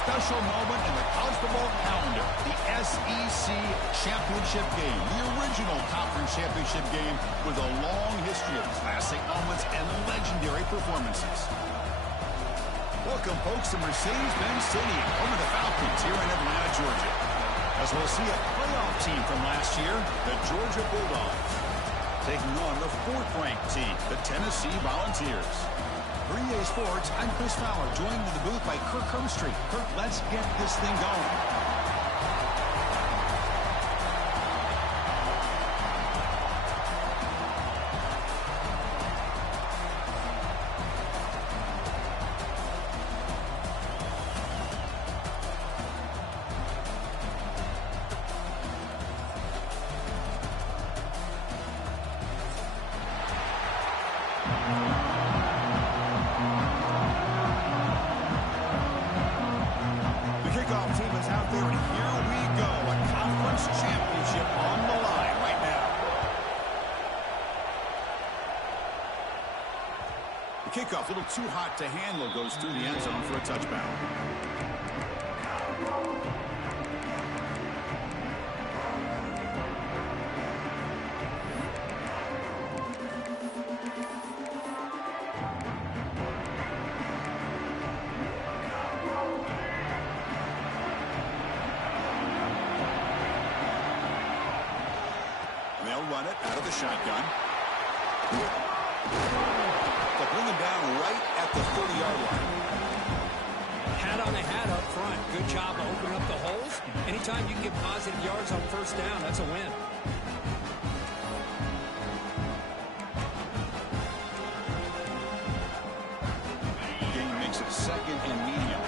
special moment in the college football calendar, the SEC Championship game, the original conference championship game with a long history of classic moments and legendary performances. Welcome, folks, to Mercedes-Benz Stadium, home of the Falcons here in Atlanta, Georgia. As we'll see a playoff team from last year, the Georgia Bulldogs, taking on the fourth-ranked team, the Tennessee Volunteers. For EA Sports, I'm Chris Fowler, joined in the booth by Kirk Hermstreet. Kirk, let's get this thing going. Kickoff, a little too hot to handle, goes through the end zone for a touchdown. And they'll run it out of the shotgun. Bring him down right at the 30-yard line. Hat on a hat up front. Good job of opening up the holes. Anytime you can get positive yards on first down, that's a win. Game makes it second and medium.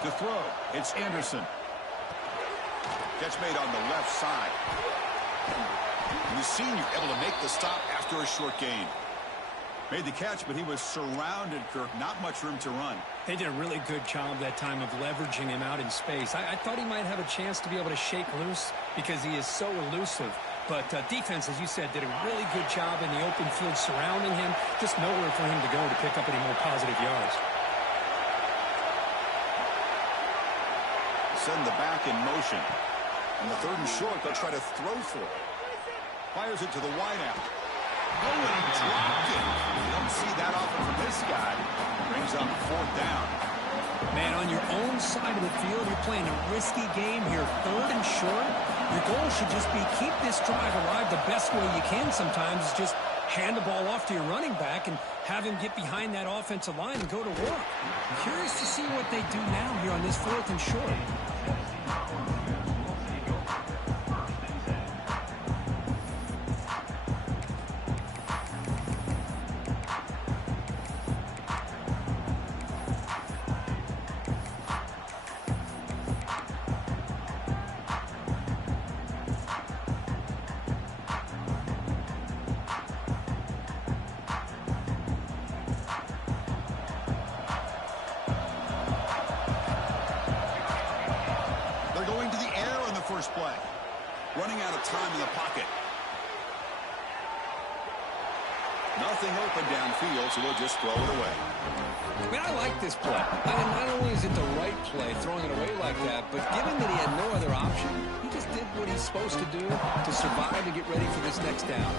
To throw, it's Anderson. Catch made on the left side. And the senior able to make the stop after a short gain. Made the catch, but he was surrounded, Kirk. Not much room to run. They did a really good job that time of leveraging him out in space. I thought he might have a chance to be able to shake loose because he is so elusive. But defense, as you said, did a really good job in the open field surrounding him. Just nowhere for him to go to pick up any more positive yards. Send the back in motion. On the third and short, they'll try to throw for it. Fires it to the wideout. Oh, and he dropped it. You don't see that often from this guy. Brings up fourth down. Man, on your own side of the field, you're playing a risky game here. Third and short. Your goal should just be keep this drive alive the best way you can sometimes. Is just hand the ball off to your running back and have him get behind that offensive line and go to work. Curious to see what they do now here on this fourth and short. Play. Running out of time in the pocket. Nothing open downfield, so they'll just throw it away. I mean, I like this play. I mean, not only is it the right play, throwing it away like that, but given that he had no other option, he just did what he's supposed to do to survive and get ready for this next down.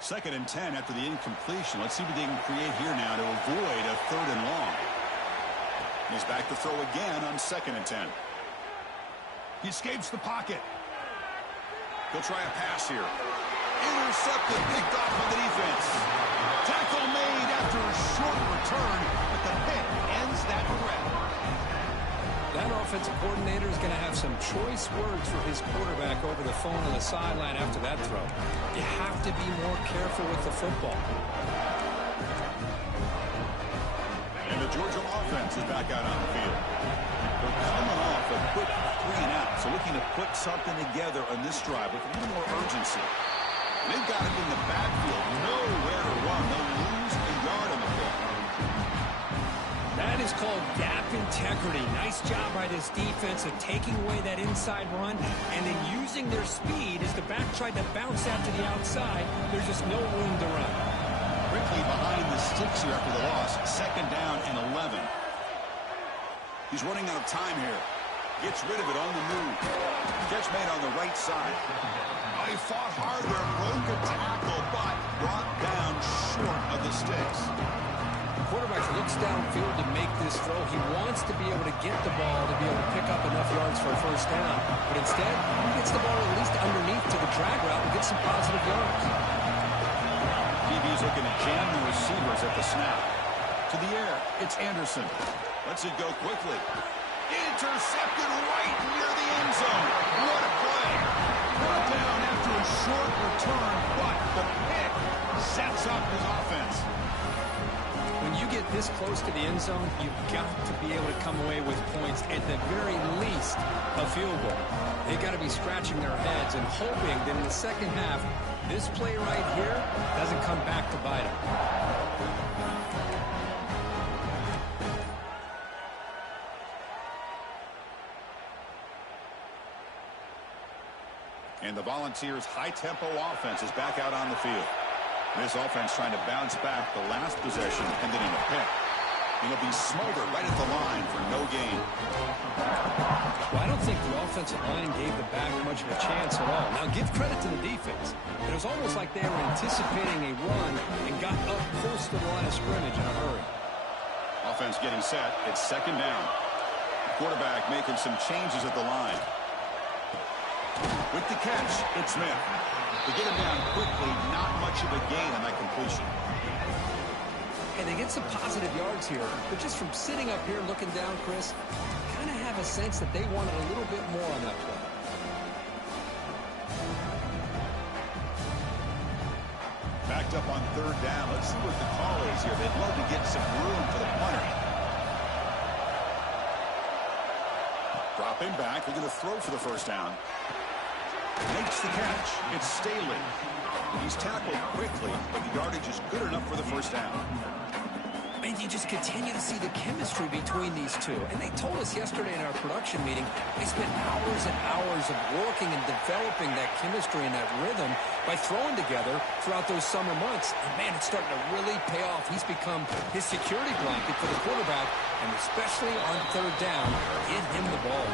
Second and 10 after the incompletion. Let's see what they can create here now to avoid a third and long. He's back to throw again on second and 10. He escapes the pocket. He'll try a pass here. Intercepted, picked off by the defense. Tackle made after a short return, but the pick ends that threat. That offensive coordinator is going to have some choice words for his quarterback over the phone on the sideline after that throw. You have to be more careful with the football. And the Georgia offense is back out on the field. They're coming off a quick 3 and out, so looking to put something together on this drive with a little more urgency. And they've got it in the backfield, nowhere to run. They'll lose a yard on the play. That That is called gap integrity. Nice job by this defense of taking away that inside run and then using their speed as the back tried to bounce that to the outside. There's just no room to run. Quickly behind the sticks here after the loss. 2nd down and 11. He's running out of time here. Gets rid of it on the move. Catch made on the right side. He fought hard there, broke a tackle, but brought down short of the sticks. The quarterback looks downfield to make this throw. He wants to be able to get the ball to be able to pick up enough yards for a 1st down. But instead, he gets the ball at least underneath to the drag route and gets some positive yards. DB's looking to jam the receivers at the snap. To the air, it's Anderson. Lets it go quickly. Intercepted right near the end zone. What a play. Brought down after a short return, but the pick sets up his offense. When you get this close to the end zone, you've got to be able to come away with points, at the very least, a field goal. They've got to be scratching their heads and hoping that in the 2nd half, this play right here doesn't come back to bite them. And the Volunteers' high-tempo offense is back out on the field. This offense trying to bounce back. The last possession ended in a pick. It'll be smoldered right at the line for no gain. Well, I don't think the offensive line gave the back much of a chance at all. Now, give credit to the defense. It was almost like they were anticipating a run and got up close to the line of scrimmage in a hurry. Offense getting set. It's 2nd down. Quarterback making some changes at the line. With the catch, it's Smith. To get him down quickly, not much of a gain on that completion. And they get some positive yards here, but just from sitting up here looking down, Chris, kind of have a sense that they wanted a little bit more on that play. Backed up on 3rd down. Let's see what the call is here. They'd love to get some room for the punter. Dropping back. They're going to throw for the 1st down. Makes the catch. It's Staley. He's tackled quickly, but the yardage is good enough for the 1st down. And you just continue to see the chemistry between these two. And they told us yesterday in our production meeting, they spent hours and hours of working and developing that chemistry and that rhythm by throwing together throughout those summer months. And, man, it's starting to really pay off. He's become his security blanket for the quarterback, and especially on 3rd down, get him the ball.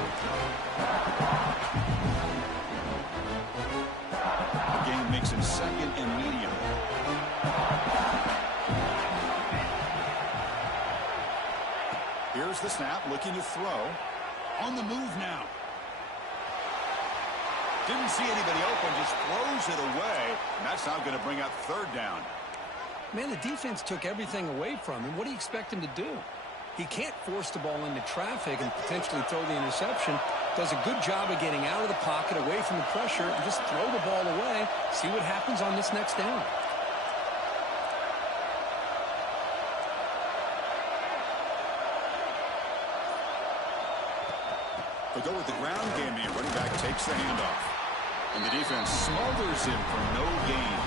The game makes him 2nd and medium. Here's the snap, looking to throw. On the move now. Didn't see anybody open, just throws it away. And that's now going to bring up 3rd down. Man, the defense took everything away from him. What do you expect him to do? He can't force the ball into traffic and potentially throw the interception. Does a good job of getting out of the pocket, away from the pressure, and just throw the ball away. See what happens on this next down. They go with the ground game here. Running back takes the handoff. And the defense smothers him for no gain.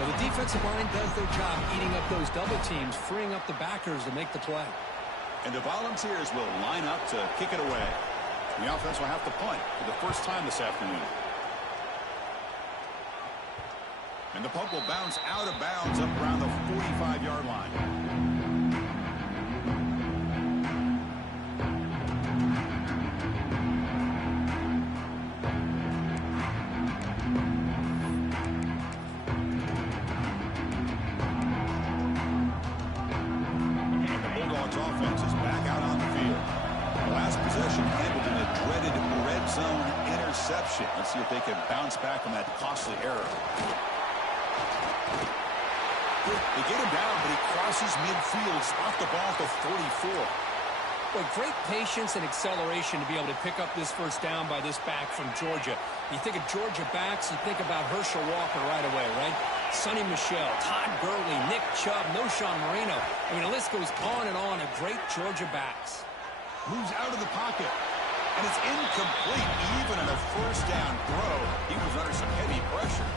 Well, the defensive line does their job eating up those double teams, freeing up the backers to make the play. And the Volunteers will line up to kick it away. The offense will have to punt for the 1st time this afternoon. And the punt will bounce out of bounds up around the 45-yard line. Offense is back out on the field. The last possession handled in a dreaded red zone interception. Let's see if they can bounce back from that costly error. They get him down, but he crosses midfield, spot the ball to 44. Well, great patience and acceleration to be able to pick up this 1st down by this back from Georgia. You think of Georgia backs, you think about Herschel Walker right away, right? Sonny Michel, Todd Gurley, Nick Chubb, Noshawn Moreno. I mean, the list goes on and on of great Georgia backs. Moves out of the pocket, and it's incomplete even on a 1st down throw. He was under some heavy pressure.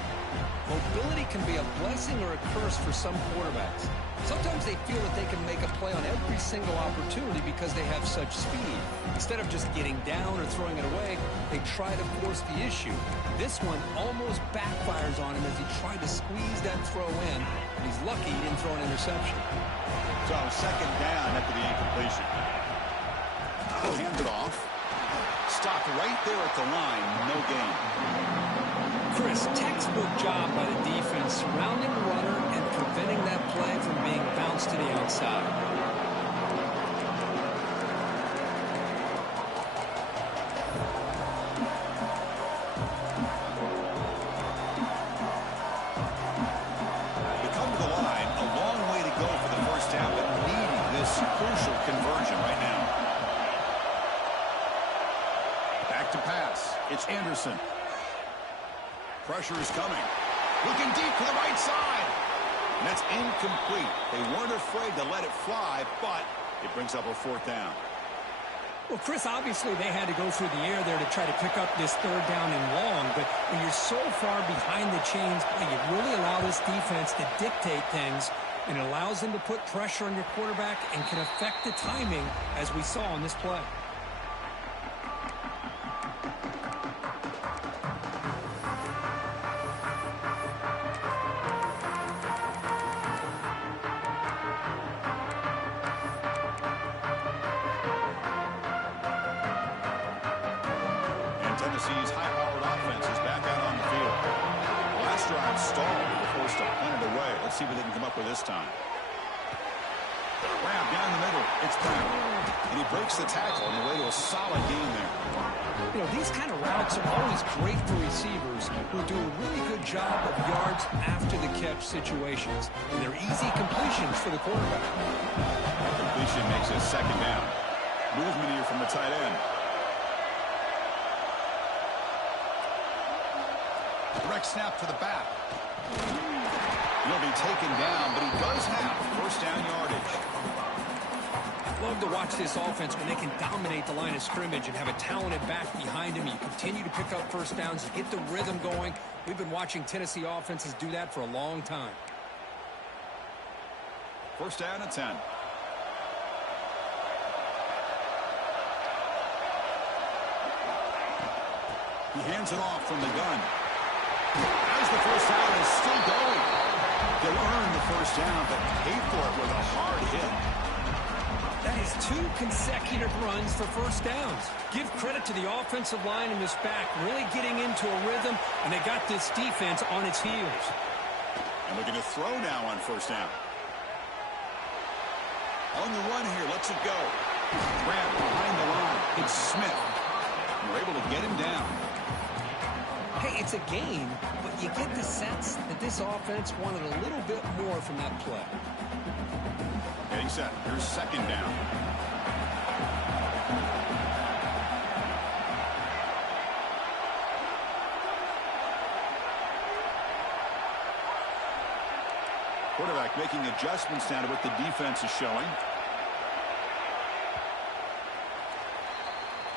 Mobility can be a blessing or a curse for some quarterbacks. Sometimes they feel that they can make a play on every single opportunity because they have such speed. Instead of just getting down or throwing it away, they try to force the issue. This one almost backfires on him as he tried to squeeze that throw in. He's lucky he didn't throw an interception. So second down after the incompletion. Hand it off. Stopped right there at the line. No gain. Chris, textbook job by the defense surrounding the runner and preventing that play from being bounced to the outside. They come to the line. A long way to go for the first down, but needing this crucial conversion right now. Back to pass. It's Anderson. Pressure is coming. Looking deep to the right side. And that's incomplete. They weren't afraid to let it fly, but it brings up a fourth down. Well, Chris, obviously they had to go through the air there to try to pick up this third down and long, but when you're so far behind the chains, you really allow this defense to dictate things, and it allows them to put pressure on your quarterback and can affect the timing, as we saw on this play. Tennessee's high-powered offense is back out on the field. Last drive stalled. They were forced to punt it away. Let's see what they can come up with this time. Grab down the middle. It's Brown. And he breaks the tackle on the way to a solid gain there. You know, these kind of routes are always great for receivers who do a really good job of yards after the catch situations. And they're easy completions for the quarterback. That completion makes it second down. Movement here from the tight end. Direct snap to the back. He'll be taken down, but he does have first down yardage. Love to watch this offense when they can dominate the line of scrimmage and have a talented back behind him. You continue to pick up first downs. You get the rhythm going. We've been watching Tennessee offenses do that for a long time. First down at 10. He hands it off from the gun. As the first down is still going. They'll earn the first down, but pay for it with a hard hit. That is 2 consecutive runs for first downs. Give credit to the offensive line and this back really getting into a rhythm, and they got this defense on its heels. And looking to throw now on first down. On the run here, lets it go. Grant behind the line. It's Smith. And we're able to get him down. Hey, it's a game, but you get the sense that this offense wanted a little bit more from that play. Getting set. Here's second down. Quarterback making adjustments now to what the defense is showing.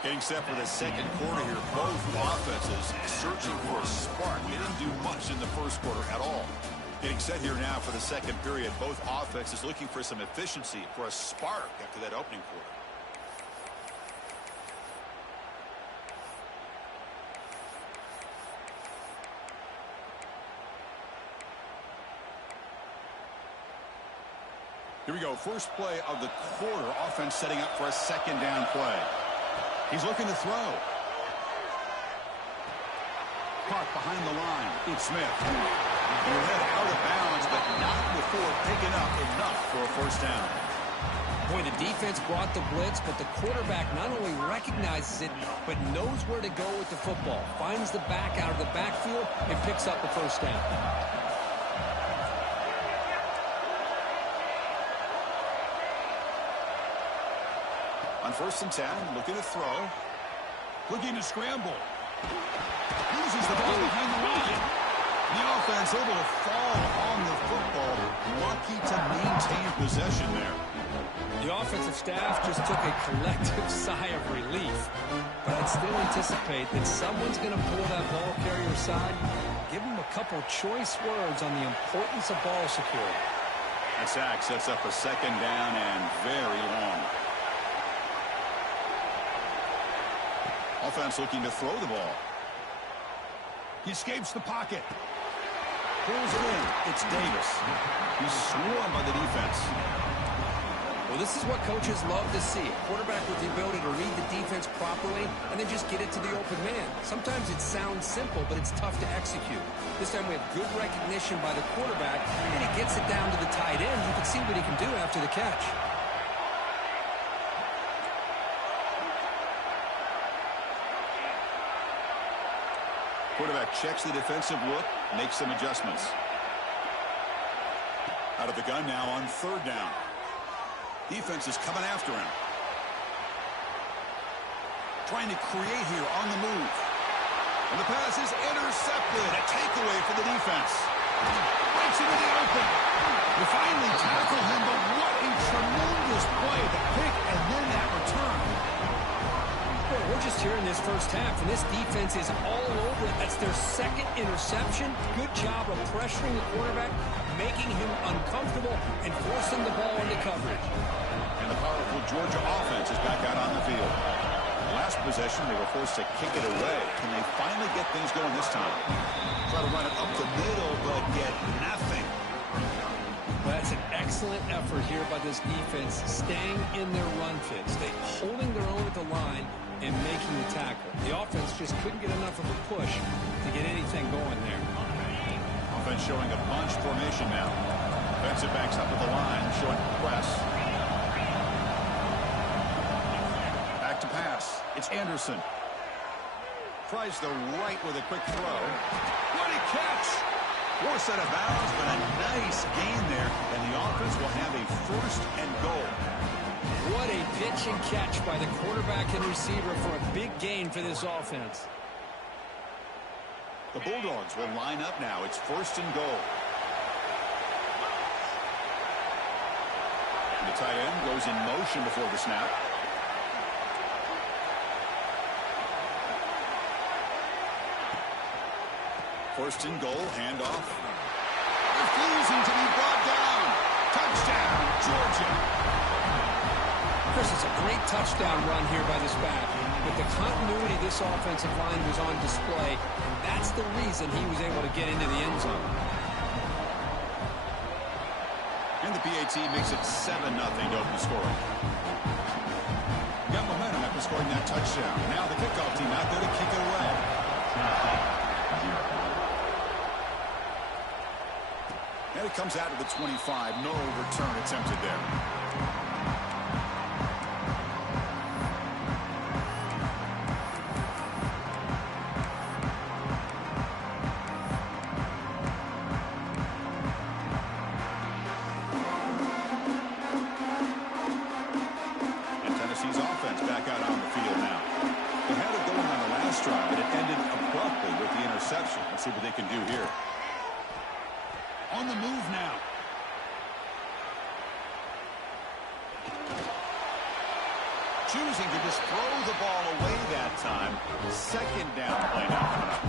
Getting set for the second quarter here. Both offenses searching for a spark. They didn't do much in the first quarter at all. Getting set here now for the second period. Both offenses looking for some efficiency, for a spark after that opening quarter. Here we go. First play of the quarter. Offense setting up for a second down play. He's looking to throw. Caught behind the line. It's Smith. Your head out of bounds, but not before picking up enough for a first down. Boy, the defense brought the blitz, but the quarterback not only recognizes it, but knows where to go with the football. Finds the back out of the backfield and picks up the first down. On first and 10, looking to throw. Looking to scramble. Loses the ball behind the line. The offense able to fall on the football. Lucky to maintain possession there. The offensive staff just took a collective sigh of relief. But I'd still anticipate that someone's going to pull that ball carrier aside Give him a couple choice words on the importance of ball security. That sack sets up a second down and very long. Offense looking to throw the ball. He escapes the pocket. Pulls it in. It's Davis. He's swarmed by the defense. Well, this is what coaches love to see. A quarterback with the ability to read the defense properly and then just get it to the open man. Sometimes it sounds simple, but it's tough to execute. This time we have good recognition by the quarterback, and he gets it down to the tight end. You can see what he can do after the catch. Quarterback checks the defensive look, makes some adjustments. Out of the gun now on third down. Defense is coming after him. Trying to create here on the move. And the pass is intercepted. A takeaway for the defense. Breaks into the open. They finally tackle him, but what a tremendous play. The pick and then that return. Well, we're just here in this first half, and this defense is all over it. That's their second interception. Good job of pressuring the quarterback, making him uncomfortable, and forcing the ball into coverage. And the powerful Georgia offense is back out on the field. Last possession, they were forced to kick it away. Can they finally get things going this time? Try to run it up the middle, but get nothing. Well, that's an excellent effort here by this defense, staying in their run fits. They holding their own at the line and making the tackle. The offense just couldn't get enough of a push to get anything going there. Offense showing a bunch formation now. Defensive backs up at the line, showing press. Back to pass. It's Anderson. Tries the right with a quick throw. What a catch! Forced out of bounds, but a nice gain there, and the offense will have a first and goal. What a pitch and catch by the quarterback and receiver for a big gain for this offense. The Bulldogs will line up now. It's first and goal. And the tight end goes in motion before the snap. First and goal, handoff. Refusing to be brought down. Touchdown, Georgia. Chris, it's a great touchdown run here by this back. With the continuity this offensive line was on display, that's the reason he was able to get into the end zone. And the PAT makes it 7-0 to open the scoring. Got momentum after scoring that touchdown. Now the kickoff team out there to kick it away. And it comes out of the 25. No return attempted there. And Tennessee's offense back out on the field now. They had it going on the last drive, but it ended abruptly with the interception. Let's see what they can do here. On the move now. Choosing to just throw the ball away that time. Second down play now coming up.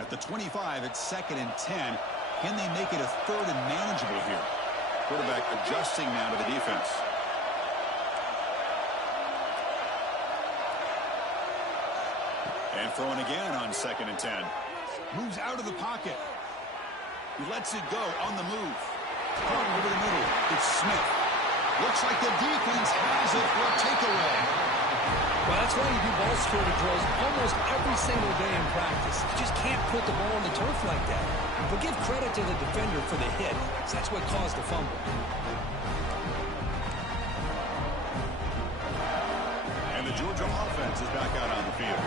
At the 25, it's 2nd and 10. Can they make it a 3rd and manageable here? Quarterback adjusting now to the defense. And throwing again on 2nd and 10. Moves out of the pocket. He lets it go on the move. Going over the middle. It's Smith. Looks like the defense has it for a takeaway. Well, that's why you do ball security drills almost every single day in practice. You just can't put the ball on the turf like that. But give credit to the defender for the hit, because that's what caused the fumble. And the Georgia offense is back out on the field.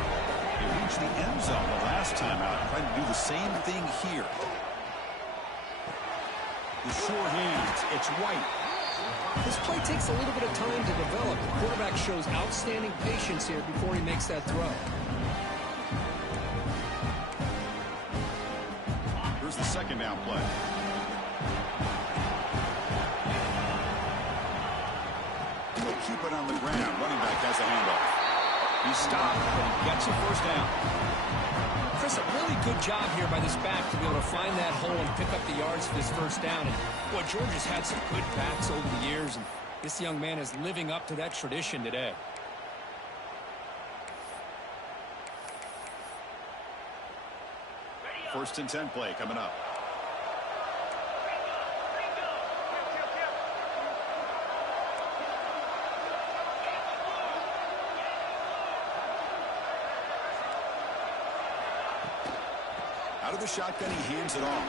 They reached the end zone the last time out. Trying to do the same thing here. The sure hands. It's White. This play takes a little bit of time to develop. The quarterback shows outstanding patience here before he makes that throw. Here's the second down play. keep it on the ground. Running back has a handoff. He stopped, but he gets a first down. Chris, a really good job here by this back to be able to find that hole and pick up the yards for this first down. And boy, Georgia's had some good backs over the years, and this young man is living up to that tradition today. First and 10 play coming up. Out of the shotgun, he hands it off.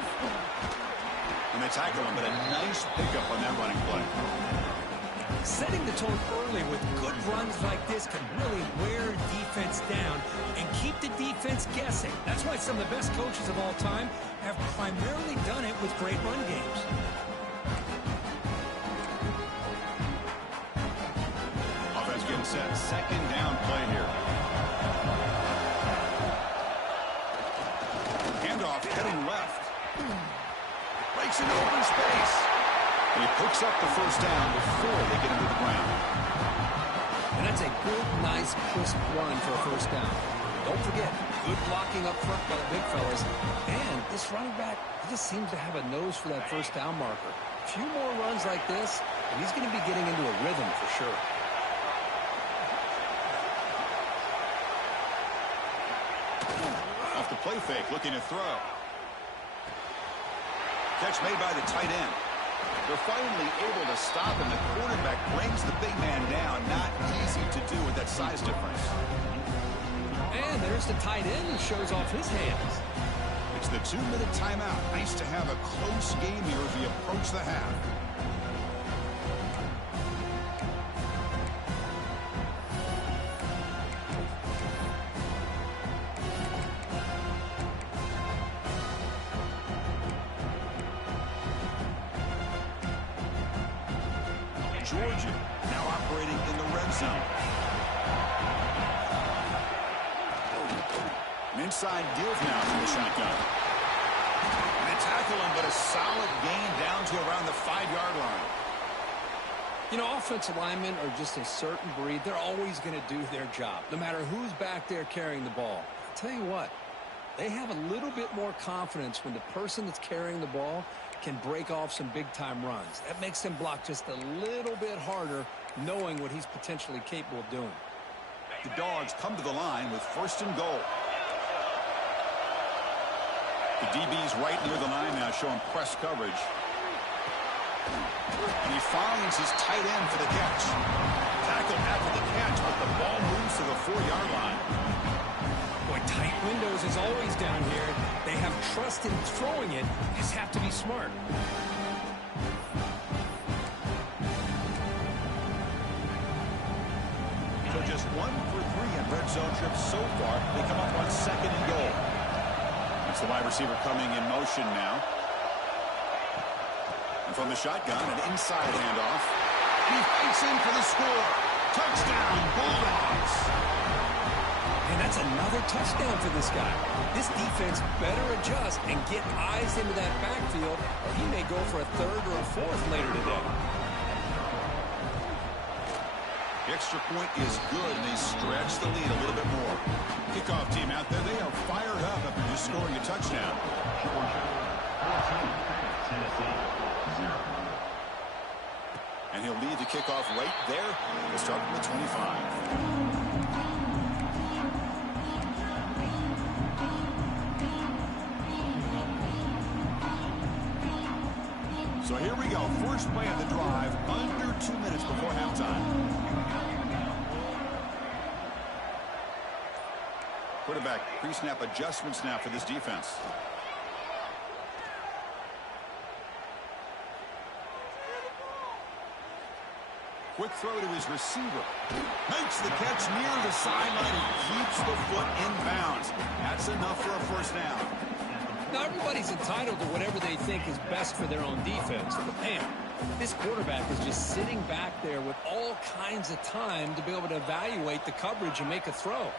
And they tackle him, but a nice pickup on that running play. Setting the tone early with good runs like this can really wear defense down and keep the defense guessing. That's why some of the best coaches of all time have primarily done it with great run games. Offense getting set. Second down play here. Handoff heading left. Breaks into open space. And he picks up the first down before they get into the ground. And that's a good, nice, crisp run for a first down. Don't forget, good blocking up front by the big fellas. And this running back, he just seems to have a nose for that first down marker. A few more runs like this, and he's going to be getting into a rhythm for sure. Off the play fake, looking to throw. Catch made by the tight end. They're finally able to stop him. The quarterback brings the big man down. Not easy to do with that size difference. And there's the tight end who shows off his hands. It's the 2-minute timeout. Nice to have a close game here as we approach the half. Georgia now operating in the red zone. An inside give now from the shotgun. And they tackle him, but a solid gain down to around the 5-yard line. You know, offensive linemen are just a certain breed. They're always going to do their job, no matter who's back there carrying the ball. I'll tell you what, they have a little bit more confidence when the person that's carrying the ball can break off some big-time runs. That makes them block just a little bit harder, knowing what he's potentially capable of doing. The Dogs come to the line with first and goal. The DB's right near the line now, showing press coverage. And he finds his tight end for the catch. Tackled after the catch, but the ball moves to the 4-yard line. Boy, tight windows is always down here. They have trust in throwing it. You just have to be smart. So just 1 for 3 in red zone trips so far. They come up on second and goal. That's the wide receiver coming in motion now. And from the shotgun, an inside handoff. He fights in for the score. Touchdown, Bulldogs. And that's another touchdown for this guy. This defense better adjust and get eyes into that backfield, or he may go for a third or a fourth later today. The extra point is good, and they stretch the lead a little bit more. Kickoff team out there, they are fired up after just scoring a touchdown. And he'll lead the kickoff right there. We'll start from the 25. So here we go. First play of the drive, under 2 minutes before halftime. Quarterback pre-snap adjustments now for this defense. Quick throw to his receiver. Makes the catch near the sideline and keeps the foot in bounds. That's enough for a first down. Now, everybody's entitled to whatever they think is best for their own defense. But, man, this quarterback is just sitting back there with all kinds of time to be able to evaluate the coverage and make a throw.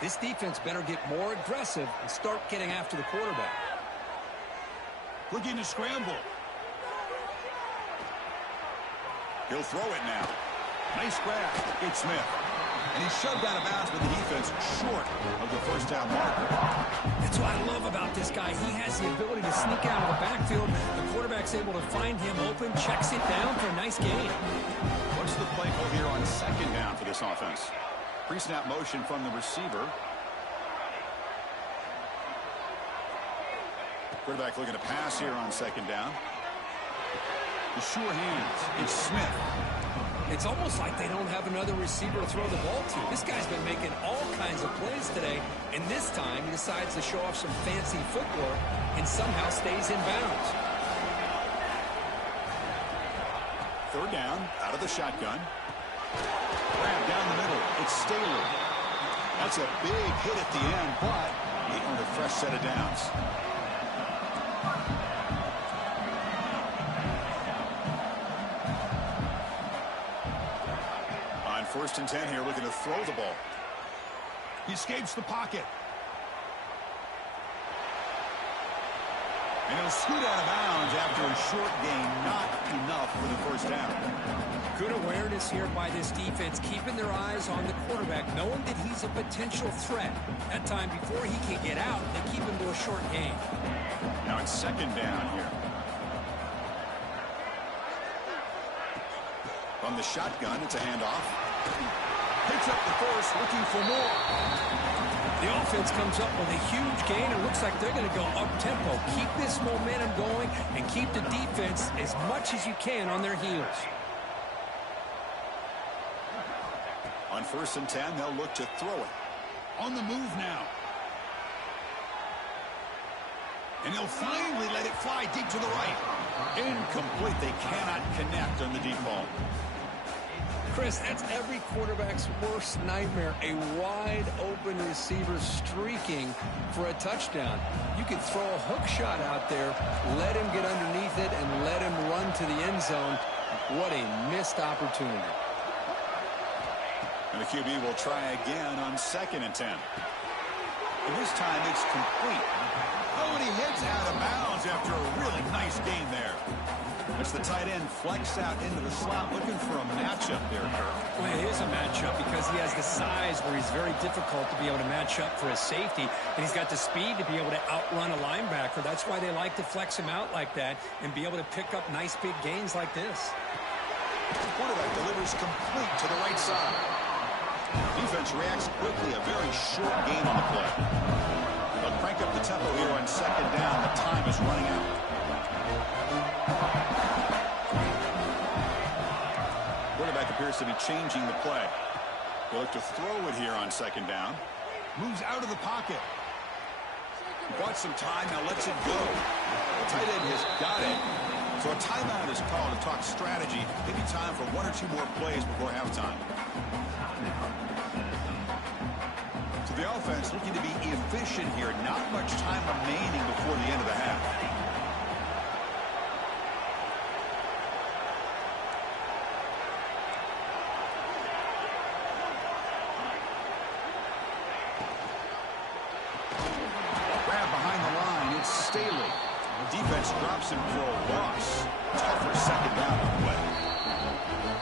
This defense better get more aggressive and start getting after the quarterback. Looking to scramble. He'll throw it now. Nice grab. It's Smith. And he's shoved out of bounds with the defense short of the first down marker. That's what I love about this guy. He has the ability to sneak out of the backfield. The quarterback's able to find him open, checks it down for a nice gain. What's the play call here on second down for this offense? Pre-snap motion from the receiver. Quarterback looking to pass here on second down. The sure hands. It's Smith. It's almost like they don't have another receiver to throw the ball to. This guy's been making all kinds of plays today, and this time he decides to show off some fancy footwork and somehow stays in bounds. Third down, out of the shotgun. Grab down the middle. It's Staley. That's a big hit at the end, but he earned a fresh set of downs. First and 10 here, looking to throw the ball. He escapes the pocket. And he'll scoot out of bounds after a short gain. Not enough for the first down. Good awareness here by this defense, keeping their eyes on the quarterback, knowing that he's a potential threat. That time before he can get out, they keep him to a short gain. Now it's second down here. From the shotgun, it's a handoff. Picks up the first, looking for more. The offense comes up with a huge gain. It looks like they're going to go up-tempo. Keep this momentum going and keep the defense as much as you can on their heels. On first and 10, they'll look to throw it. On the move now. And he'll finally let it fly deep to the right. Incomplete. They cannot connect on the deep ball. Chris, that's every quarterback's worst nightmare, a wide-open receiver streaking for a touchdown. You could throw a hook shot out there, let him get underneath it, and let him run to the end zone. What a missed opportunity. And the QB will try again on second and 10. And this time it's complete. Oh, and he heads out of bounds after a really nice gain there. As the tight end flex out into the slot, looking for a matchup there, Kirk. Well, it is a matchup because he has the size where he's very difficult to be able to match up for his safety, and he's got the speed to be able to outrun a linebacker. That's why they like to flex him out like that and be able to pick up nice big gains like this. The quarterback delivers complete to the right side. Defense reacts quickly, a very short gain on the play. They'll crank up the tempo here on second down. The time is running out. Quarterback appears to be changing the play. They'll look to throw it here on second down. Moves out of the pocket. Bought some time, now lets it go. The tight end has got it. So a timeout is called to talk strategy. Maybe time for one or two more plays before halftime. So the offense looking to be efficient here. Not much time remaining before the end of the half. Defense drops him for a loss. Tougher second down on the way.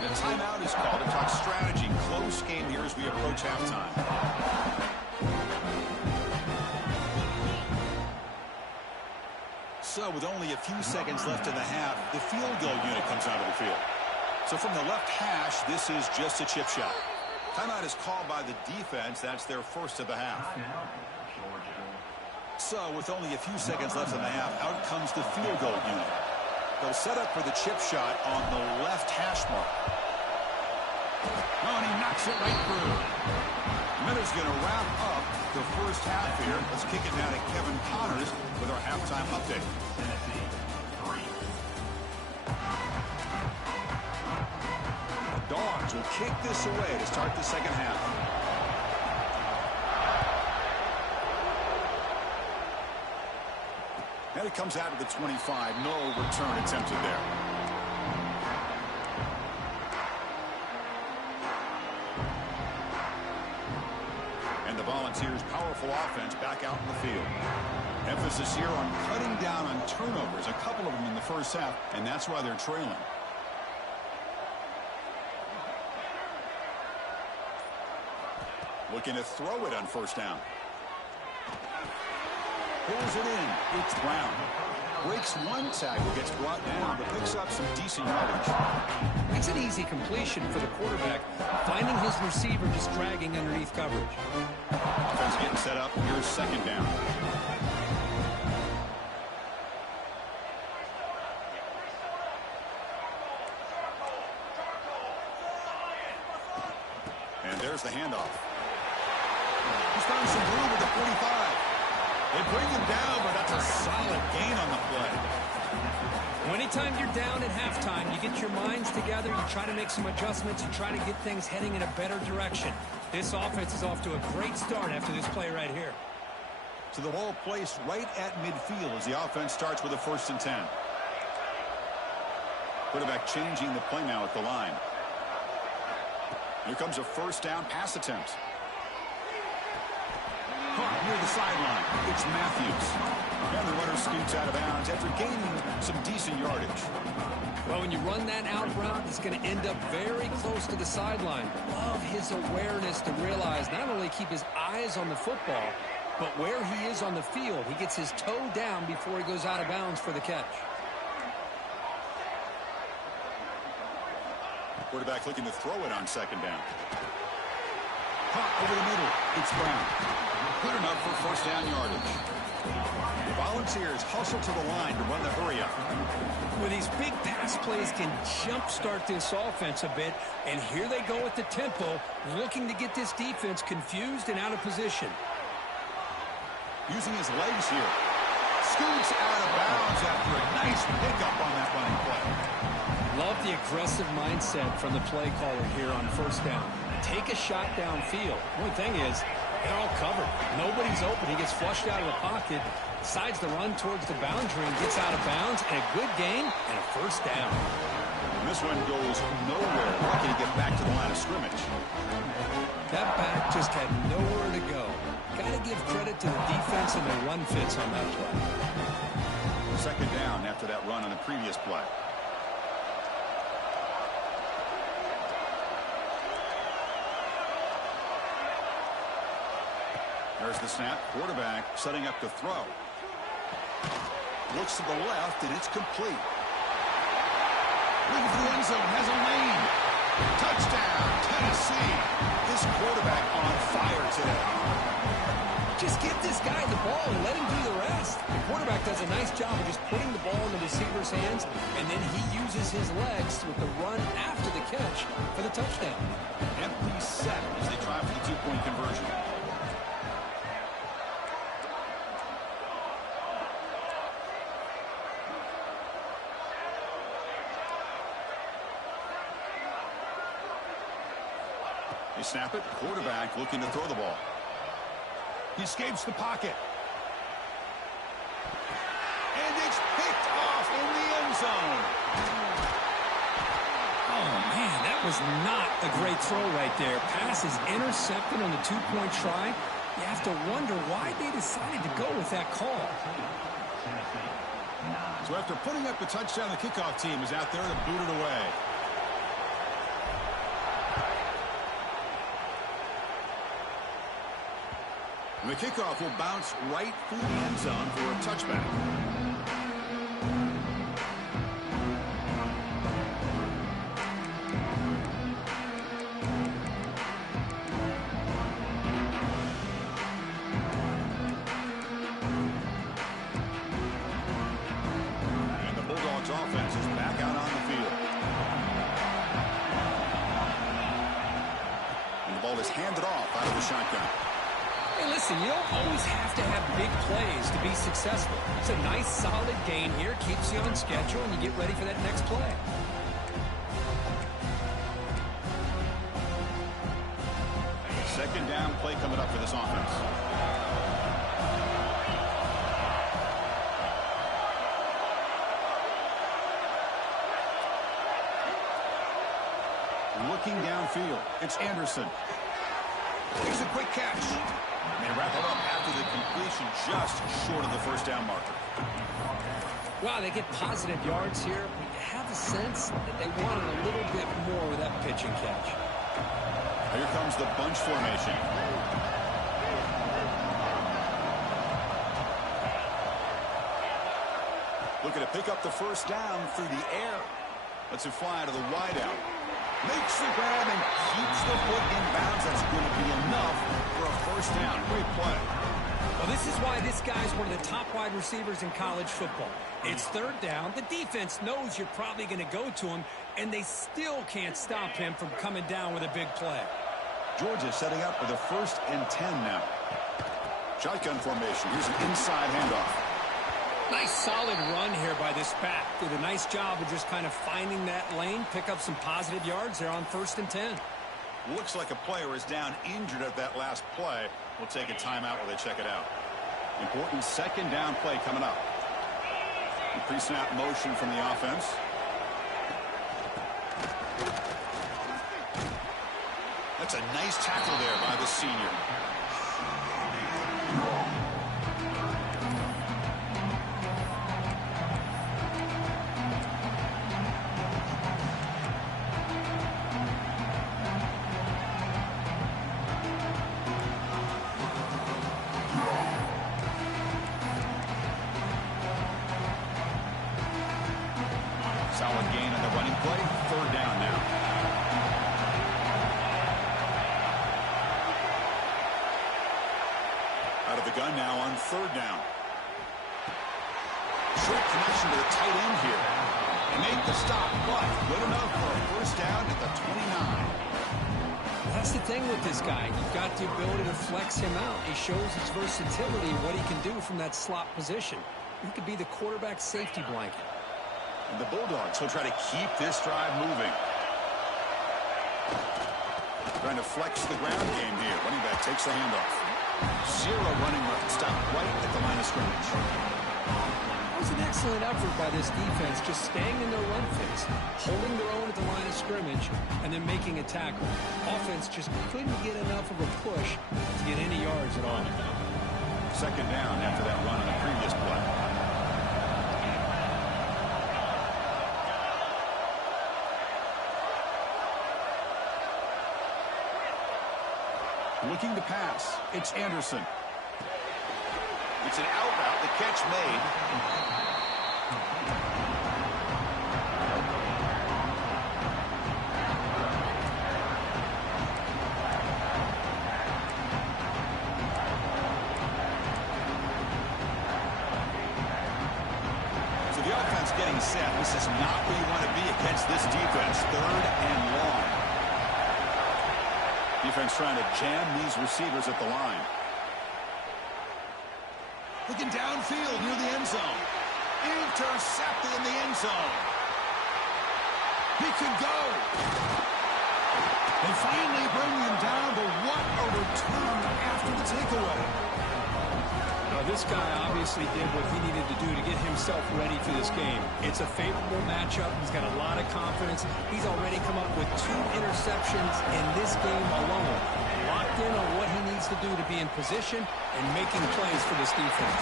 The timeout is called to talk strategy. Close game here as we approach halftime. So with only a few seconds left in the half, the field goal unit comes out of the field. So from the left hash, this is just a chip shot. Timeout is called by the defense. That's their first of the half. So with only a few seconds left in the half, out comes the field goal unit. They'll set up for the chip shot on the left hash mark. Oh, and he knocks it right through. Miller's going to wrap up the first half here. Let's kick it now to Kevin Connors with our halftime update. Dogs will kick this away to start the second half. And it comes out of the 25. No return attempted there. And the Volunteers' powerful offense back out in the field. Emphasis here on cutting down on turnovers. A couple of them in the first half, and that's why they're trailing. Looking to throw it on first down. Pulls it in. It's Brown. Breaks one tackle, gets brought down, but picks up some decent yardage. It's an easy completion for the quarterback, finding his receiver just dragging underneath coverage. Offense getting set up. Here's second down. And there's the handoff. He's found some room at the 45. They bring him down, but that's a solid gain on the play. Anytime you're down at halftime, you get your minds together, you try to make some adjustments, you try to get things heading in a better direction. This offense is off to a great start after this play right here. So the ball placed right at midfield as the offense starts with a 1st and 10. Quarterback changing the play now at the line. Here comes a first down pass attempt. Caught near the sideline. It's Matthews. And the runner scoots out of bounds after gaining some decent yardage. Well, when you run that out route, it's going to end up very close to the sideline. Love his awareness to realize not only keep his eyes on the football, but where he is on the field. He gets his toe down before he goes out of bounds for the catch. Quarterback looking to throw it on second down. Caught over the middle. It's Brown. Good enough for first down yardage. The Volunteers hustle to the line to run the hurry up. Well, these big pass plays can jumpstart this offense a bit, and here they go at the tempo, looking to get this defense confused and out of position. Using his legs here. Scoots out of bounds after a nice pickup on that running play. Love the aggressive mindset from the play caller here on first down. Take a shot downfield. One thing is, they're all covered. Nobody's open. He gets flushed out of the pocket, decides to run towards the boundary and gets out of bounds, and a good gain and a first down. And this one goes nowhere. Lucky to get back to the line of scrimmage. That back just had nowhere to go. Got to give credit to the defense and the run fits on that play. Second down after that run on the previous play. There's the snap. Quarterback setting up to throw. Looks to the left, and it's complete. Looking for the end zone. Has a lane. Touchdown, Tennessee. This quarterback on fire today. Just get this guy the ball and let him do the rest. The quarterback does a nice job of just putting the ball in the receiver's hands, and then he uses his legs with the run after the catch for the touchdown. Empty set as they try for the two-point conversion. They snap it. Quarterback looking to throw the ball. He escapes the pocket. And it's picked off in the end zone. Oh, man, that was not a great throw right there. Pass is intercepted on the two-point try. You have to wonder why they decided to go with that call. So after putting up the touchdown, the kickoff team is out there to boot it away. And the kickoff will bounce right through the end zone for a touchback. And the Bulldogs offense is back out on the field. And the ball is handed off out of the shotgun. Hey, listen, you don't always have to have big plays to be successful. It's a nice, solid gain here. Keeps you on schedule, and you get ready for that next play. Second down play coming up for this offense. Looking downfield, it's Anderson. Here's a quick catch. They wrap it up after the completion just short of the first down marker. Wow, they get positive yards here, but you have a sense that they wanted a little bit more with that pitch and catch. Here comes the bunch formation. Looking to pick up the first down through the air. Lets it fly to the wideout. Makes the grab and keeps the foot in bounds. That's going to be enough for a first down. Great play. Well, this is why this guy's one of the top wide receivers in college football. It's third down. The defense knows you're probably going to go to him, and they still can't stop him from coming down with a big play. Georgia setting up for the 1st and 10 now. Shotgun formation. Here's an inside handoff. Nice solid run here by this back. Did a nice job of just kind of finding that lane, pick up some positive yards there on 1st and 10. Looks like a player is down injured at that last play. We'll take a timeout while they check it out. Important 2nd down play coming up. The pre-snap motion from the offense. That's a nice tackle there by the senior. Solid gain on the running play. 3rd down now. Out of the gun now on 3rd down. Short connection to the tight end here. And make the stop, but good enough for a first down at the 29. That's the thing with this guy. You've got the ability to flex him out. He shows his versatility, what he can do from that slot position. He could be the quarterback safety blanket. And the Bulldogs will try to keep this drive moving. Trying to flex the ground game here. Running back takes the handoff. 0 running stop right at the line of scrimmage. It was an excellent effort by this defense, just staying in their run phase, holding their own at the line of scrimmage, and then making a tackle. Offense just couldn't get enough of a push to get any yards at all. 2nd down after that run on the previous play. Looking to pass. It's Anderson. It's an out route. The catch made. So the offense getting set. This is not where you want to be against this defense. 3rd and long. Defense trying to jam these receivers at the line. Looking downfield near the end zone. Intercepted in the end zone. He could go. They finally bring him down, but what a return after the takeaway. This guy obviously did what he needed to do to get himself ready for this game. It's a favorable matchup. He's got a lot of confidence. He's already come up with 2 interceptions in this game alone. Locked in on what he needs to do to be in position and making plays for this defense.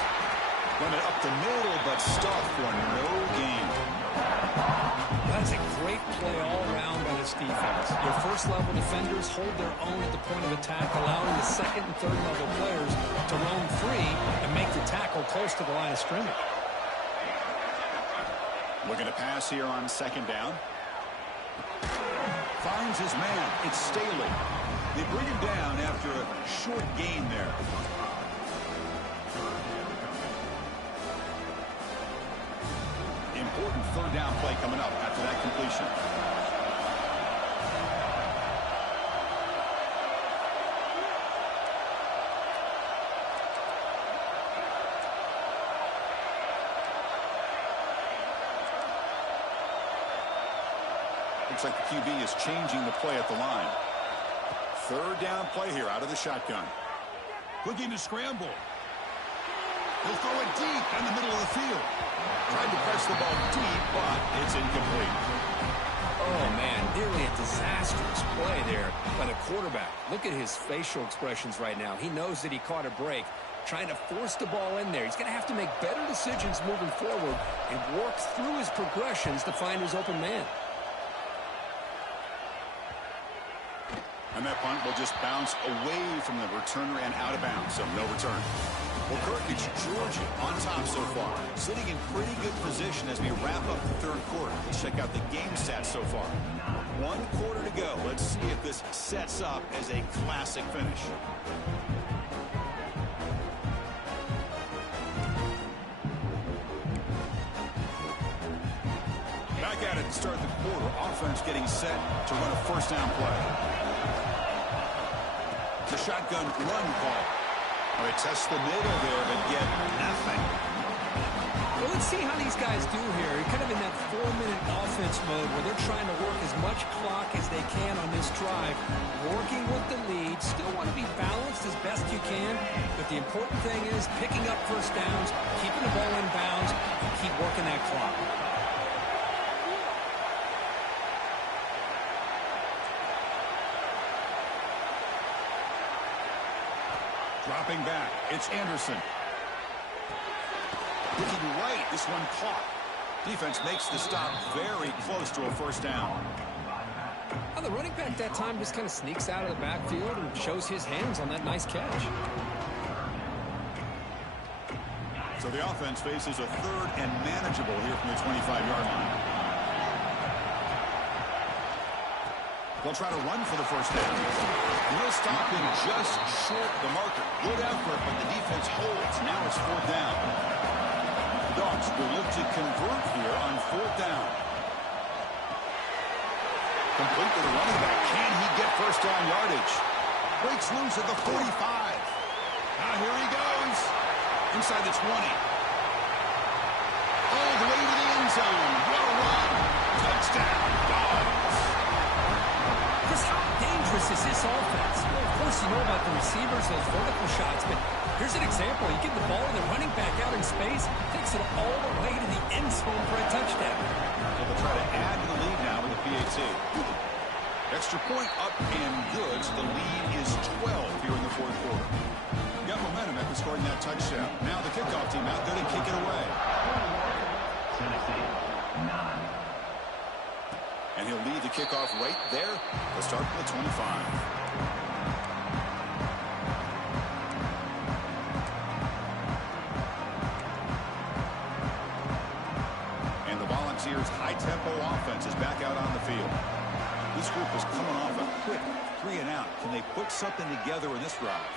Run it up the middle, but stuffed for no gain. That's a great play all around by this defense. Your first-level defenders hold their own at the point of attack, allowing the 2nd and 3rd-level players to roam free and make the tackle close to the line of scrimmage. Looking to pass here on 2nd down. Finds his man. It's Staley. They bring him down after a short gain there. Important 3rd down play coming up after that completion. Looks like the QB is changing the play at the line. 3rd down play here out of the shotgun. Looking to scramble. He'll throw it deep in the middle of the field. Tried to press the ball deep, but it's incomplete. Oh, man, nearly a disastrous play there by the quarterback. Look at his facial expressions right now. He knows that he caught a break, trying to force the ball in there. He's going to have to make better decisions moving forward and work through his progressions to find his open man. And that punt will just bounce away from the returner and out of bounds, so no return. Well, Kirkich, Georgia on top so far, sitting in pretty good position as we wrap up the third quarter. Let's check out the game stats so far. 1 quarter to go. Let's see if this sets up as a classic finish. Back at it to start the quarter. Offense getting set to run a first down play. The shotgun run call. All right, test the middle there, but get nothing. Well, let's see how these guys do here. You're kind of in that 4-minute offense mode where they're trying to work as much clock as they can on this drive, working with the lead. Still want to be balanced as best you can, but the important thing is picking up first downs, keeping the ball in bounds, and keep working that clock. Dropping back, it's Anderson. Looking right, this one caught. Defense makes the stop very close to a first down. Well, the running back that time just kind of sneaks out of the backfield and shows his hands on that nice catch. So the offense faces a third and manageable here from the 25-yard line. They'll try to run for the first down. No stopping just short the marker. Good effort, but the defense holds. Now it's 4th down. The Dogs will look to convert here on 4th down. Complete to the running back. Can he get first down yardage? Breaks loose at the 45. Now here he goes. Inside the 20. All the way to the end zone. What a run. Touchdown, Dogs. Just how dangerous is this offense? Well, of course, you know about the receivers, those vertical shots, but here's an example. You give the ball to the running back out in space, takes it all the way to the end zone for a touchdown. So they'll try to add to the lead now with the PAT. Extra point up and good, so the lead is 12 here in the 4th quarter. Got momentum after scoring that touchdown. Now the kickoff team out there to kick it away. Tennessee, 9. And he'll lead the kickoff right there. They'll start from the 25. And the Volunteers' high-tempo offense is back out on the field. This group is coming off a quick 3-and-out. Can they put something together in this drive?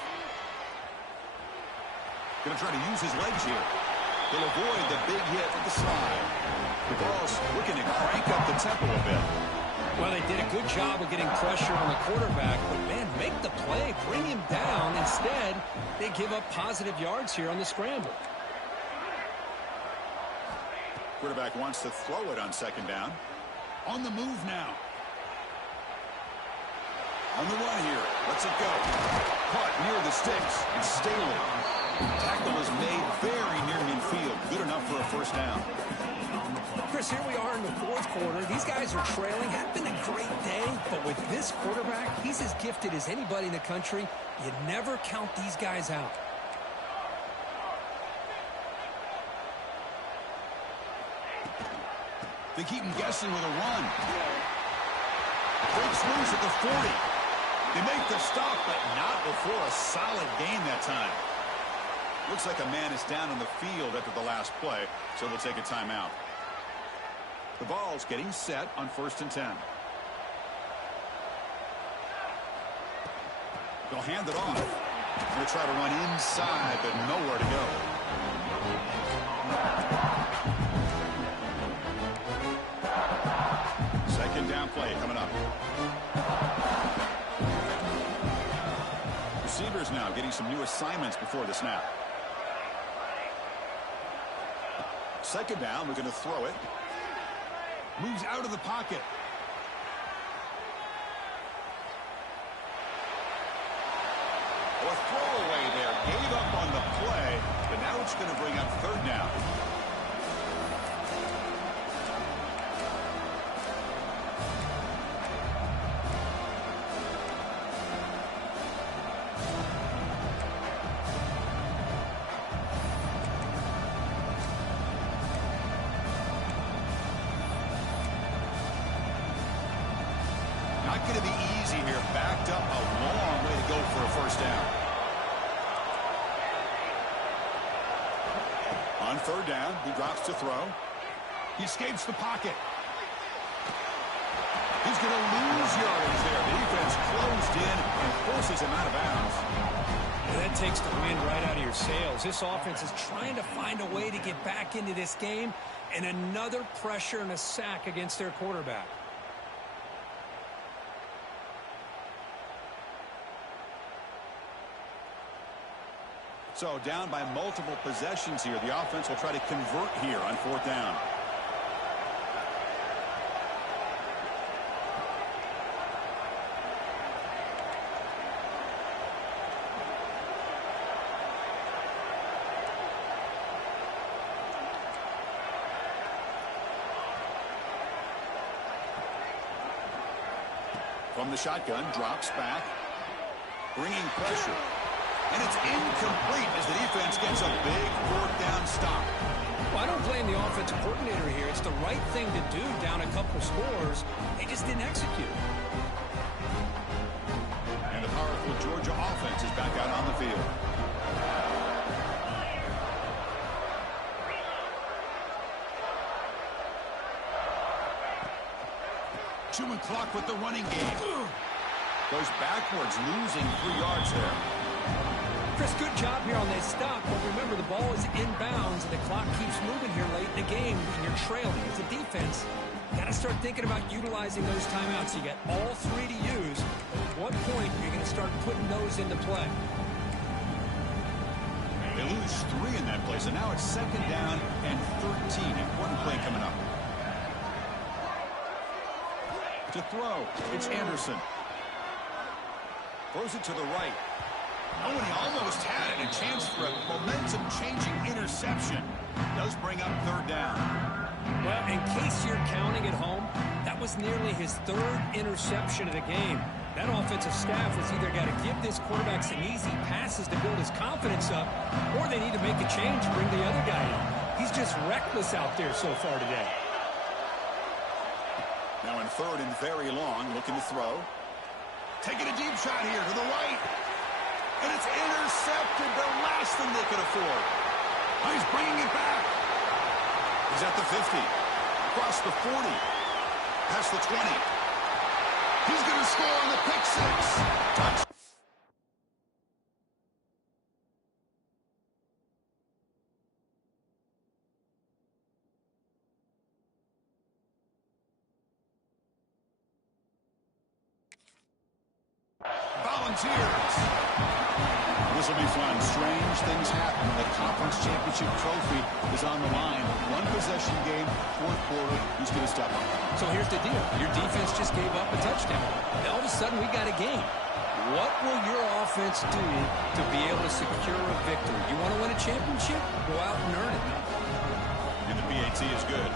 Going to try to use his legs here. They'll avoid the big hit with the slide. The Vols looking to crank up the tempo a bit. Well, they did a good job of getting pressure on the quarterback, but, man, make the play, bring him down. Instead, they give up positive yards here on the scramble. Quarterback wants to throw it on 2nd down. On the move now. On the run here. Let's it go. Caught near the sticks. And Staley. Tackle is made very near midfield. Good enough for a first down. Chris, here we are in the 4th quarter. These guys are trailing. Hadn't been a great day, but with this quarterback, he's as gifted as anybody in the country. You never count these guys out. They keep him guessing with a run. Breaks loose at the 40. They make the stop, but not before a solid gain that time. Looks like a man is down on the field after the last play, so they'll take a timeout. The Vols getting set on 1st and 10. They'll hand it off. They'll try to run inside, but nowhere to go. Second down play coming up. Receivers now getting some new assignments before the snap. 2nd down, we're going to throw it. Moves out of the pocket. A throwaway there. Gave up on the play, but now it's going to bring up 3rd down. Not going to be easy here. Back picked up a long way to go for a first down. On third down, he drops to throw. He escapes the pocket. He's going to lose yardage there. The defense closed in and forces him out of bounds. And that takes the wind right out of your sails. This offense is trying to find a way to get back into this game, and another pressure and a sack against their quarterback. So down by multiple possessions here. The offense will try to convert here on fourth down. From the shotgun, drops back, bringing pressure. And it's incomplete as the defense gets a big fourth down stop. Well, I don't blame the offensive coordinator here. It's the right thing to do down a couple scores. They just didn't execute. And the powerful Georgia offense is back out on the field. Chewing clock with the running game. Goes backwards, losing 3 yards there. Chris, good job here on this stop, but remember the ball is inbounds and the clock keeps moving here late in the game and you're trailing. As a defense, you got to start thinking about utilizing those timeouts. You got all 3 to use. At what point are you going to start putting those into play? They lose 3 in that play, so now it's second down and 13. Important play coming up. To throw, it's Anderson. Throws it to the right. Oh, and he almost had it. A chance for a momentum-changing interception. Does bring up third down. Well, in case you're counting at home, that was nearly his 3rd interception of the game. That offensive staff has either got to give this quarterback some easy passes to build his confidence up, or they need to make a change and bring the other guy in. He's just reckless out there so far today. Now in third and very long, looking to throw. Taking a deep shot here to the right. And it's intercepted, the last thing they could afford. Oh, he's bringing it back. He's at the 50. Across the 40. Past the 20. He's going to score on the pick 6. Touch. Volunteers. This will be fun. Strange things happen. The conference championship trophy is on the line. 1 possession game, 4th quarter. Who's going to step up? So here's the deal. Your defense just gave up a touchdown. Now all of a sudden we got a game. What will your offense do to be able to secure a victory? You want to win a championship? Go out and earn it. And the PAT is good.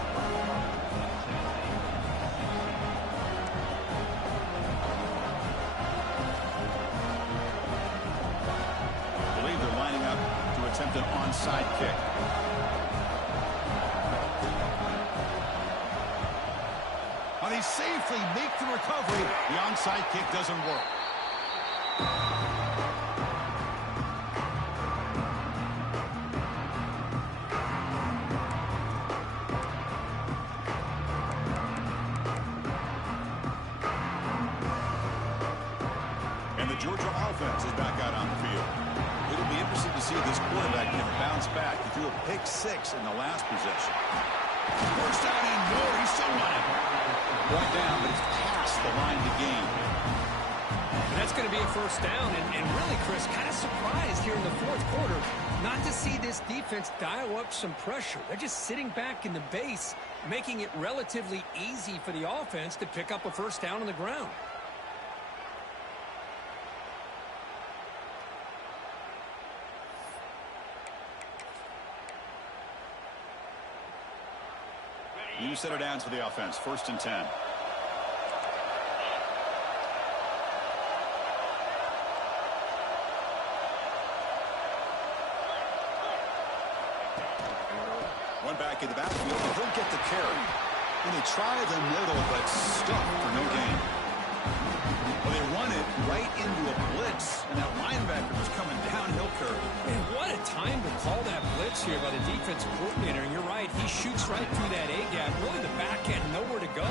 Attempt an onside kick. But they safely make the recovery. The onside kick doesn't work. And the Georgia offense is back out on the field. It'll be interesting to see if this quarterback can bounce back. He threw a pick 6 in the last possession. First down and more. He's still running. Brought down, but he's past the line of the game. And that's going to be a first down. And really, Chris, kind of surprised here in the 4th quarter not to see this defense dial up some pressure. They're just sitting back in the base, making it relatively easy for the offense to pick up a first down on the ground. New set of downs for the offense. 1st and 10. One back in the backfield, and he'll get the carry. And they try the middle, but stuck for no gain. Well, they run it right into a blitz, and that linebacker was coming downhill curve. Man, what a time to call that blitz here by the defensive coordinator. And you're right, he shoots right through that A-gap. Really, the back had nowhere to go.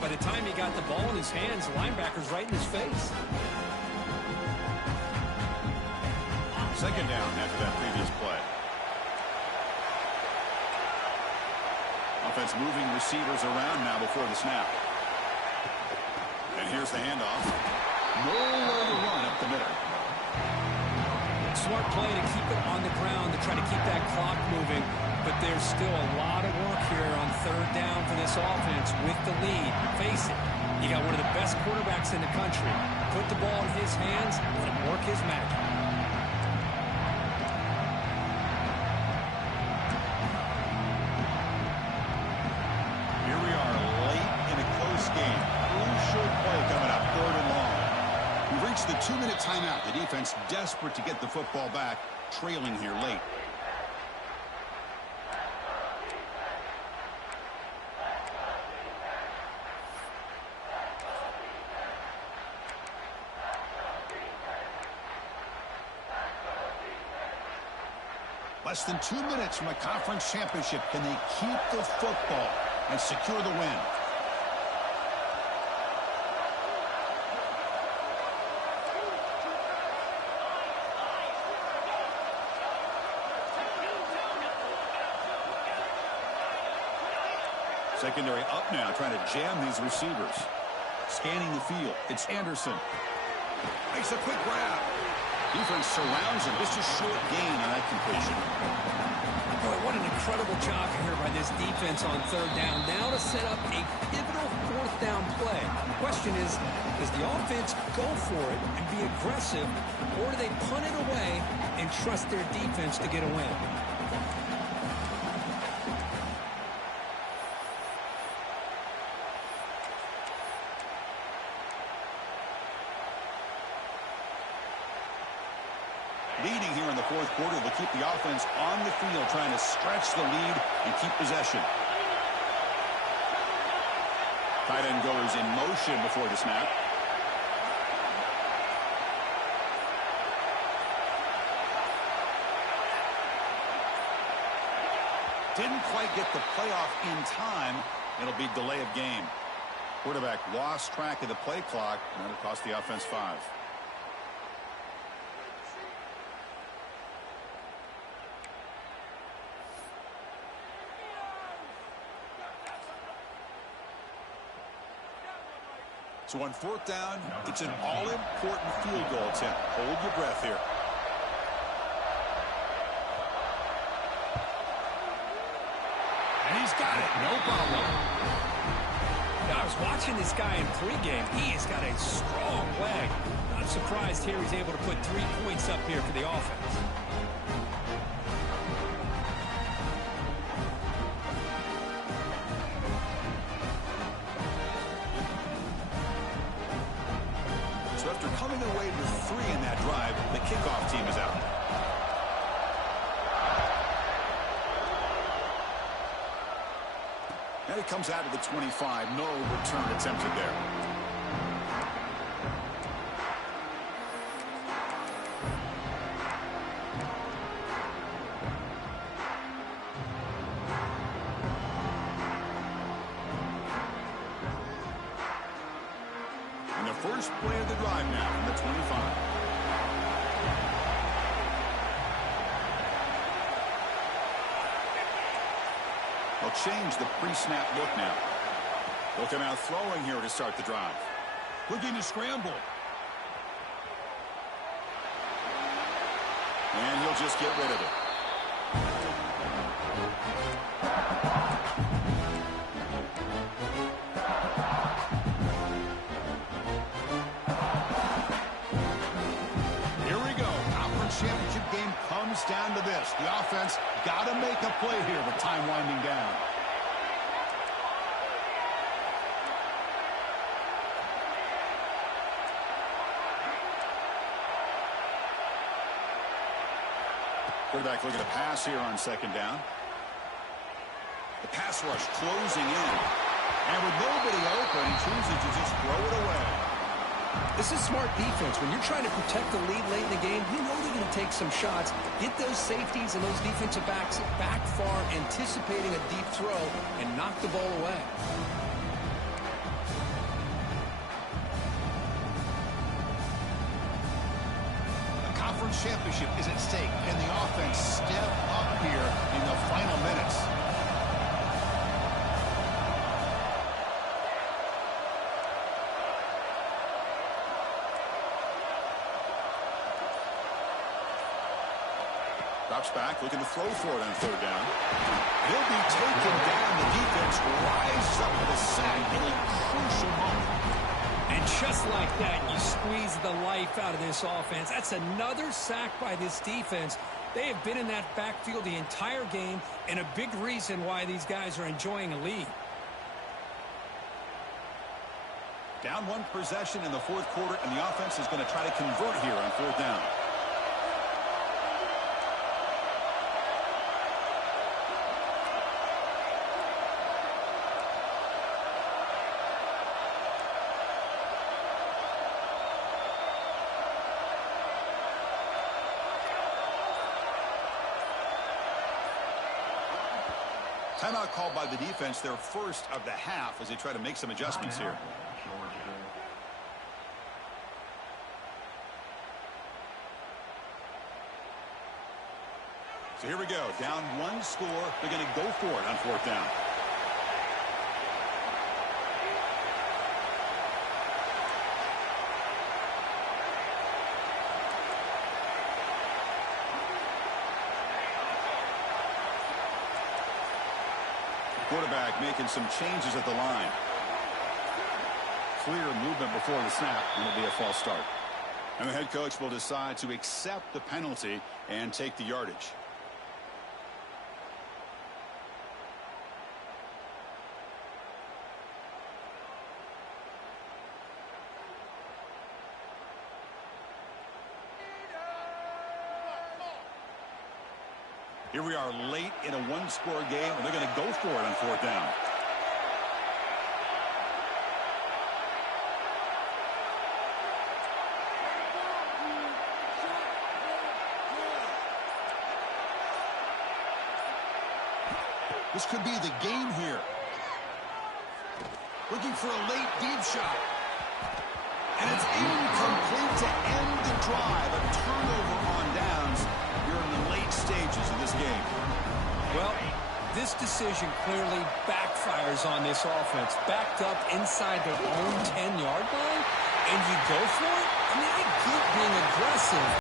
By the time he got the ball in his hands, the linebacker's right in his face. Second down after that previous play. Offense moving receivers around now before the snap. And here's the handoff. Nowhere to run up the middle. Smart play to keep it on the ground to try to keep that clock moving. But there's still a lot of work here on third down for this offense with the lead. Face it, you got one of the best quarterbacks in the country. Put the ball in his hands, let him work his magic. Here we are late in a close game. Crucial play coming up, 3rd and long. We've reached the 2-minute timeout. The defense desperate to get the football back, trailing here late. Less than 2 minutes from a conference championship. Can they keep the football and secure the win? Secondary up now, trying to jam these receivers. Scanning the field. It's Anderson. Makes a quick grab. Defense surrounds him. Just a short gain on that completion. Boy, what an incredible job here by this defense on third down. Now to set up a pivotal 4th down play. The question is, does the offense go for it and be aggressive, or do they punt it away and trust their defense to get a win? Leading here in the 4th quarter will keep the offense on the field, trying to stretch the lead and keep possession. Tight end goes in motion before the snap. Didn't quite get the playoff in time. It'll be delay of game. Quarterback lost track of the play clock, and that'll cost the offense 5. So on 4th down, it's an all-important field goal attempt. Hold your breath here. And he's got it. No problem. Now, I was watching this guy in pregame. He has got a strong leg. Not surprised here he's able to put 3 points up here for the offense. So after coming away with 3 in that drive, the kickoff team is out. And it comes out of the 25. No return attempted there. And the first play of the drive now from the 25. They'll change the pre-snap look now. They'll come out throwing here to start the drive. Looking to scramble. And he'll just get rid of it. Here we go. Conference championship game comes down to this. The offense got to make a play here with time winding down. Quarterback looking to pass here on 2nd down. The pass rush closing in. And with nobody open, he chooses to just throw it away. This is smart defense. When you're trying to protect the lead late in the game, you know they're going to take some shots, get those safeties and those defensive backs back far, anticipating a deep throw, and knock the ball away. The conference championship is at stake. Can the offense step up here in the final minutes? Drops back, looking to throw for it on third down. He'll be taken down. The defense rises up with a sack in a crucial moment. And just like that, you squeeze the life out of this offense. That's another sack by this defense. They have been in that backfield the entire game, and a big reason why these guys are enjoying a lead. Down one possession in the fourth quarter, and the offense is going to try to convert here on fourth down. Timeout called by the defense, their first of the half, as they try to make some adjustments here. So here we go. Down one score. They're going to go for it on fourth down. Quarterback making some changes at the line. Clear movement before the snap, and it'll be a false start. And the head coach will decide to accept the penalty and take the yardage. Here we are late in a one-score game, and they're going to go for it on fourth down. This could be the game here. Looking for a late deep shot. And it's incomplete to end the drive. A turnover on downs. You're in the late stages of this game. Well, this decision clearly backfires on this offense. Backed up inside their own 10-yard line, and you go for it? I mean, I get being aggressive.